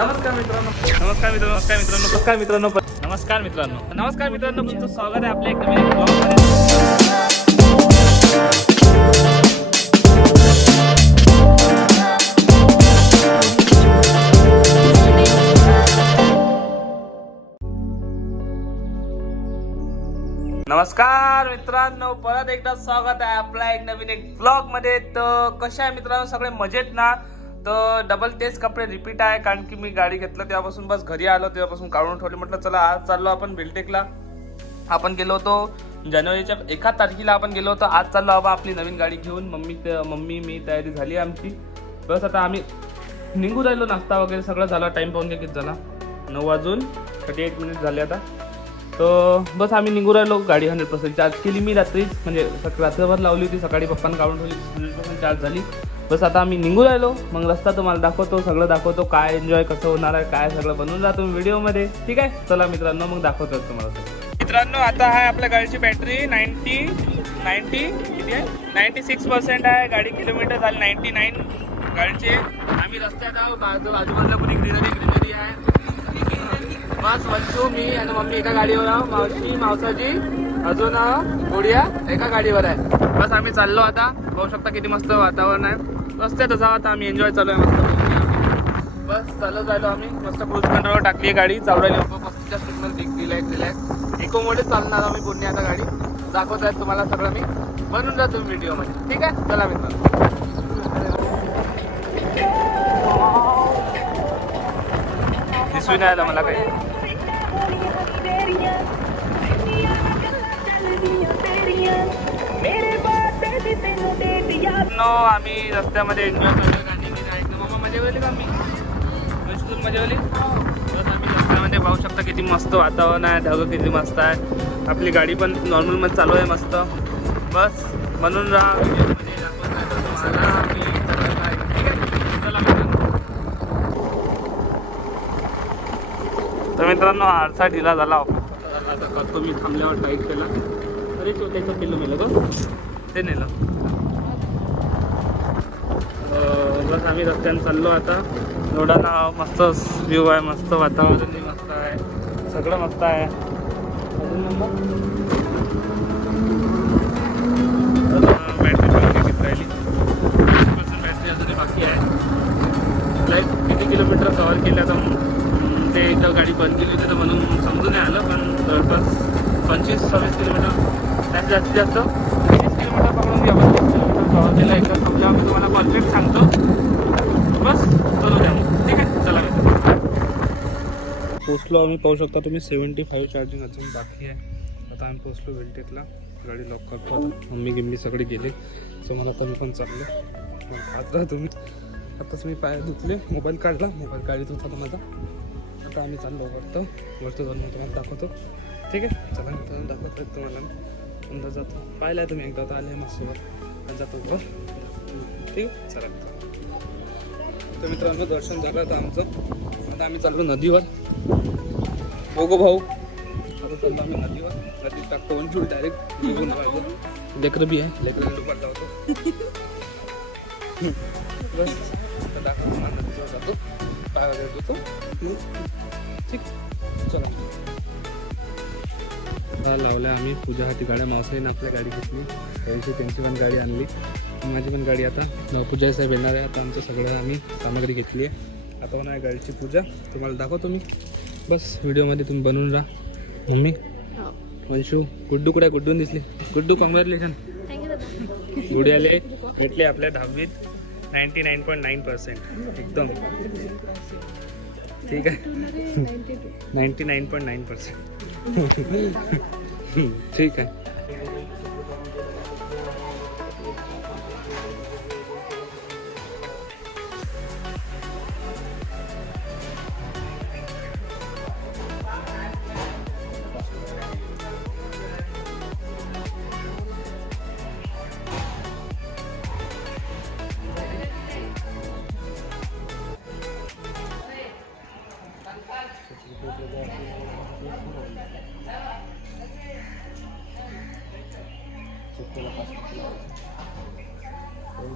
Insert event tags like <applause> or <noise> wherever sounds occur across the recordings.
नमस्कार मित्रांनो. नमस्कार मित्रांनो नमस्कार मित्रांनो. नमस्कार मित्रांनो. नमस्कार मित्रांनो. नमस्कार मित्रांनो. तुमचं स्वागत आहे आपल्या एक नवीन ब्लॉगमध्ये नमस्कार मित्रांनो. परत एकदा स्वागत आहे आपल्या एक नवीन एक ब्लॉगमध्ये. तर कशा आहे मित्रांनो? सगळे मजेत ना? तर डबल तेच कपडे रिपीट आहे कारण की मी गाडी घेतलं तेव्हापासून बस घरी आलो तेव्हापासून काढून ठेवले. म्हटलं चला आज चाललो आपण बिलटेकला आपण गेलो होतो जानेवारीच्या एका तारखेला आपण गेलो होतो. आज चाललो बाबा आपली नवीन गाडी घेऊन. मम्मी मम्मी मी तयारी झाली आमची. बस आता आम्ही निघू राहिलो नाश्ता वगैरे सगळं झालं. टाईम पाहून घ्या किती झाला. नऊ वाजून थर्टी एट मिनिट झाले आता. तर बस आम्ही निघू राहिलो गाडी हंड्रेड पर्सेंट चार्ज केली मी रात्रीच म्हणजे सक- रात्रभर लावली होती सकाळी पप्पांना काढून ठेवली हंड्रेड पर्सेंट चार्ज झाली. बस आता आम्ही निघू राहिलो मग रस्ता तुम्हाला दाखवतो सगळं दाखवतो काय एन्जॉय कसं होणार आहे काय सगळं बनवून जातो व्हिडिओमध्ये ठीक आहे? चला मित्रांनो मग दाखवतो तुम्हाला मित्रांनो आता आहे आपल्या गाडीची बॅटरी नाईन्टी नाईन्टी किती आहे? नाईन्टी सिक्स पर्सेंट आहे. गाडी किलोमीटर झाली नाईन्टी नाईन गाडीचे. आम्ही रस्त्यात आहोत. बाजू आजूबाजूला पुरी ग्रीनरी ग्रीनरी आहे. बस वंशू मी आणि मम्मी एका गाडीवर आहो. मावशी मावसाजी अजून गोडिया एका गाडीवर आहे. बस आम्ही चाललो आता. पाहू शकता किती मस्त वातावरण आहे. रस्त्यातच आहोत आम्ही एन्जॉय चालू आहे मस्त. बस चालत जायलो आम्ही. मस्त क्रूज कंट्रोलवर टाकली आहे गाडी. चालवली पस्तीसच्या स्पीडमध्ये रिलॅक्स रिलॅक्स दिलाय मोडे चालणार आम्ही पुढे आता गाडी. दाखवत आहे तुम्हाला सगळं मी. बनून जातो व्हिडिओमध्ये ठीक आहे? चला मित्रांनो. दिसून नाही आलं मला काही. नो आम्ही रस्त्यामध्ये एन्जॉय करतो गाणी बिणी ऐकतो मजा का आम्ही? स्कूल मजा बस आम्ही रस्त्यामध्ये पाहू शकता किती मस्त वातावरण आहे ढगं किती मस्त आहे. आपली गाडी पण नॉर्मलमध्ये चालू आहे मस्त. बस म्हणून राहा. चला तर मित्रांनो आरसा ढिला झाला. आता करतो मी थांबल्यावर टाईट केला. तरी तो त्याचं पिल्लू मेलं ग ते नेलं. अं, आम्ही रस्त्याने चाललो आता. रोडाला मस्त व्ह्यू आहे मस्त वातावरण मस्त आहे. सगळं मस्त आहे. अजून बॅटरी पण किती राहिली. बॅटरी अजूनही बाकी आहे. लाइट किती किलोमीटर कव्हर केलं तर अं, ते एकदा गाडी बंद केली होती तर म्हणून समजून नाही आलं पण जवळपास पंचवीस सव्वीस किलोमीटर त्यात जास्तीत जास्त तीस किलोमीटर पकडून घ्या. पस्तीस किलोमीटर कव्हर केलं. एकदा समजा मी तुम्हाला परफेक्ट सांगतो. बस चलो द्या ठीक आहे चला पोचलो आम्ही पाहू शकता तुम्ही सेवन्टी फाईव्ह चार्जिंग अजून बाकी आहे. आता आम्ही पोचलो वेल्टेटला गाडी लॉक करतो आता. मम्मी गिम्मी सगळे गेले. समोर मला कमी पण चाललो मग पाहत तुम्ही. आताच मी पाय धुतले. मोबाईल काढला. मोबाईल गाडीत होता माझा. आता आम्ही चाललो वरतो. वरतो जाऊन मी तुम्हाला दाखवतो. ठीक आहे? चला मित्रांनो दाखवतो तुम्हाला. अंदाज जातो. पाहिलं आहे तुम्ही एकदा तर आले मस्तवर जातो ठीक आहे? चला. तर मित्रांनो दर्शन झालं आता आमचं. आता आम्ही चाललो नदीवर. बघू भाऊ. आता चाललो आम्ही नदीवर. नदीत टाकतो वंचूळ डायरेक्ट निघून लेकरं बी आहे. लेकरं दुपार लावतो बस. आता दाखवतो नदीवर जातो. पाय वगैरे धुतो ठीक. चला. लावल्या आम्ही. पूजासाठी गाड्या मावसाईने आपल्या गाडी घेतली. त्याविषयी त्यांची पण गाडी आणली. माझी पण गाडी आता नाव पूजा साहेब येणार आहे. आता आमचं सगळं आम्ही सामग्री घेतली आहे. आता होणार आहे गाडीची पूजा. तुम्हाला दाखवतो मी. बस व्हिडिओमध्ये तुम्ही बनवून राहा. मम्मी? वंशू गुड्डू कुठे गुड्डून दिसली. गुड्डू कॉंग्रॅच्युलेशन गुडियाले भेटले आपल्या दहावीत. Ninety nine point nine percent एकदम. ठीक आहे. Ninety nine point nine percent ठीक आहे त्यानंतर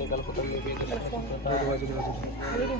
त्यानंतर ते एकेकाला कुठं गाडी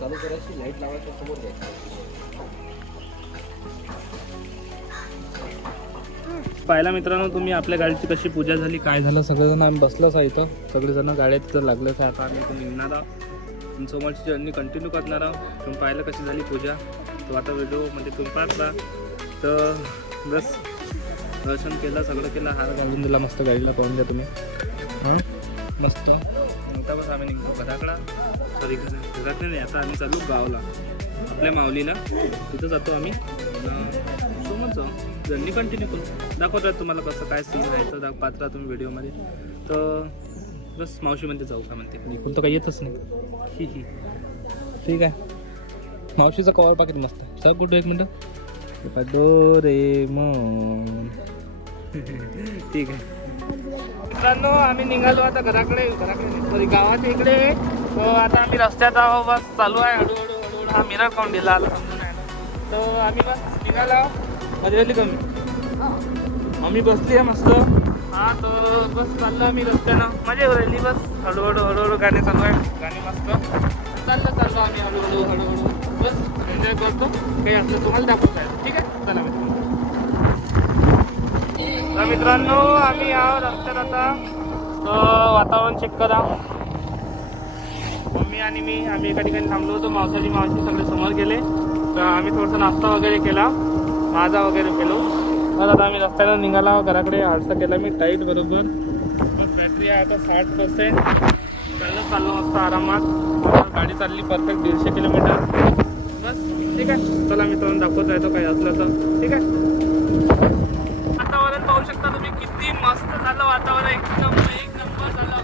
चालू करायची लाइट लावायच्या समोर द्यायची पाहिला मित्रांनो तुम्ही आपल्या गाडीची कशी पूजा झाली काय झालं? सगळेजण आम्ही बसलोच आहे इथं. सगळेजण गाड्या तिथं लागलेच आहे. आता आम्ही इथून निघणार आहोत. सोमवारची जर्नी कंटिन्यू करणार आहोत. तुम्ही पाहिलं कशी झाली पूजा? तो आता व्हिडिओमध्ये तुम्ही पाहता. तर बस दर्शन केलं सगळं केलं. हार घालून दिला मस्त गाडीला पाहून द्या तुम्ही. हां? मस्त. आता बस आम्ही निघतो घराकडा. सॉरी घरात नाही आता आम्ही चालू गावला. आपल्या माऊलीला. तिथं जातो आम्ही. सोमच जर्नी कंटिन्यू करू. दाखवतात तुम्हाला कसं काय सीन आहे तर दाख पाहत राहा तुम्ही व्हिडिओमध्ये. तर बस मावशीमध्ये जाऊ का म्हणते. पण इकडून तर काही येतच नाही. ही ही. ठीक आहे. मावशीचा कवर पाकिट मस्त सर कुठं एक मिनटं? डो रे मग <laughs> ठीक आहे. मित्रांनो आम्ही निघालो आता घराकडे घराकडे सॉरी गावाच्या इकडे. तर आता आम्ही रस्त्यात आहो बस चालू आहे हळूहळू हळूहळू. हा मिरर काउंट दिला आला समजून तर आम्ही बस निघालो. मजा आली कमी आम्ही बसली आहे मस्त. हा तर बस चाललो आम्ही रस्त्यानं. मजा येऊ राहिली बस. हळूहळू हळूहळू गाणे चालू आहे. गाणे मस्त. चाललं चाललो आम्ही हळूहळू हळूहळू. बस एन्जॉय करतो. काही असलं तुम्हाला दाखवत. आहे ठीक आहे? चला तर मित्रांनो आम्ही आहोत रस्त्यात आता. वातावरण चेक करा. मम्मी आणि मी आम्ही एका ठिकाणी थांबलो होतो. मावसाची मावशी सगळे समोर गेले. तर आम्ही थोडासा नाश्ता वगैरे केला. माझा वगैरे केलो. तर आता आम्ही रस्त्यानं निघाला. घराकडे आरसा केला मी टाईट बरोबर. बॅटरी आहे आता साठ पर्सेंट चाललं चाललो मस्त आरामात. गाडी चालली परफेक्ट दीडशे किलोमीटर. बस ठीक आहे. चला मी तोंड दाखवत जायचो काही असलं तर. ठीक आहे. मस्त झालं वातावरण एकदम एक नंबर झालं.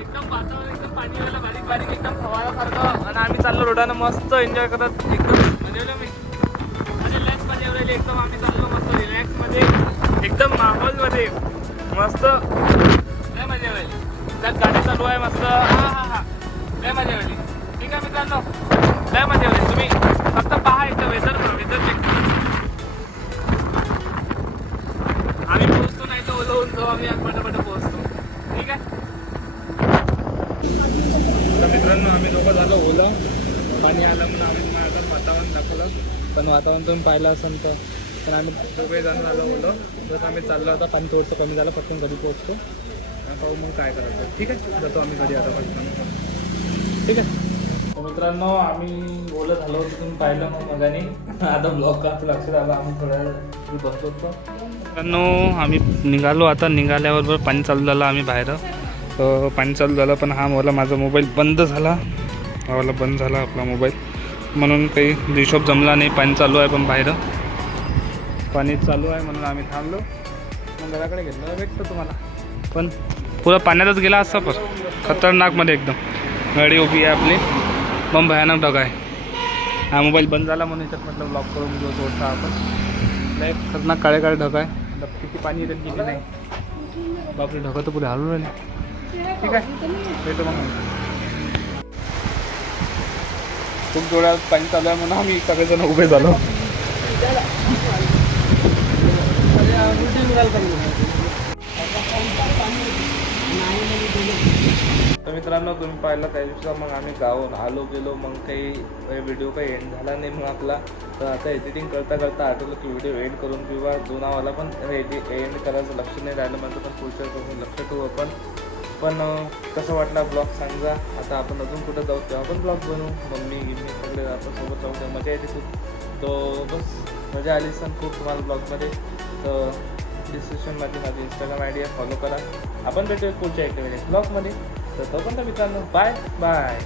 एकदम वातावरण एकदम पाणी व्हायला बारीक बारीक एकदम फवारासारखं आणि आम्ही चाललो रोडानं मस्त एन्जॉय करत एकदम मजा मी. आणि लॅक्स राहिली एकदम आम्ही चाललो मस्त रिलॅक्समध्ये. एकदम माहोलमध्ये. मस्त. लय मजा राहिली त्यात गाडी चालू आहे मस्त. हा हा हा. लय मजा राहिली ठीक आहे मित्रांनो. लय मजा राहिली तुम्ही फक्त पहा इथं वेदर वेदर चेक तर आम्ही आज पटापट पोहोचतो. ठीक आहे? मित्रांनो आम्ही दोघं झालो ओलं. पाणी आलं म्हणून आम्ही तुम्हाला आता वातावरण दाखवलं. पण वातावरण तुम्ही पाहिलं असेल तर. पण आम्ही दोघे जण झालो ओलं. बस आम्ही चाललो आता. पाणी थोडंसं कमी झालं. पटकन घरी पोहोचतो. पाहू मग काय करायचं. ठीक आहे? जातो आम्ही घरी आता पटकन ठीक आहे? मित्रांनो आम्ही ओलं झालो होतो. तुम्ही पाहिलं मग मगाने. आता ब्लॉग का लक्षात आलं. आम्ही थोड्या वेळ बसलो होतो. मित्रांनो आम्ही निघालो. आता निघाल्याबरोबर पाणी चालू झालं आम्ही बाहेर. पाणी चालू झालं पण हा मला माझा मोबाईल बंद झाला. मला बंद झाला आपला मोबाईल. म्हणून काही हिशोब जमला नाही पाणी चालू आहे पण बाहेर. पाणी चालू आहे म्हणून आम्ही थांबलो. मग घराकडे घेतलं भेटतं तुम्हाला. पण पुरा पाण्यातच गेला असता पण. खतरनाकमध्ये एकदम. गाडी उभी आहे आपली. पण भयानक ढग आहे. हा मोबाईल बंद झाला म्हणून त्यात म्हटलं ब्लॉक करून घेऊ थोडसा आपण. लय खतरनाक काळे काळे ढग आहे. आता किती पाणी येतात किती नाही. बापरे ढगं तर पुढे हलून राहिले. ठीक आहे. भेटू मग. खूप डोळ्यात पाणी चालू आहे म्हणून आम्ही सगळेजण उभे झालो. तर मित्रांनो तुम्ही पाहिलं त्या दिवसात मग आम्ही गावून आलो गेलो मग काही व्हिडिओ काही एंड झाला नाही मग आपला. तर आता एडिटिंग करता करता आठवलं की व्हिडिओ एंड करून किंवा जुनावाला पण एडि एंड करायचं लक्ष नाही राहिलं म्हणजे पण पुढच्या करून लक्ष ठेवू आपण. पण कसं वाटला ब्लॉग सांगा. आता आपण अजून कुठं जाऊ तेव्हा पण ब्लॉग बनवू. मम्मी गिम्मी सगळे आपण सोबत जाऊ तेव्हा मजा येते खूप. तो बस मजा आली सण खूप तुम्हाला ब्लॉगमध्ये तर डिस्क्रिप्शनमध्ये माझी इंस्टाग्राम आय डी आहे फॉलो करा. आपण भेटूया पुढच्या एका ब्लॉगमध्ये तर तोपर्यंत मित्रांनो बाय बाय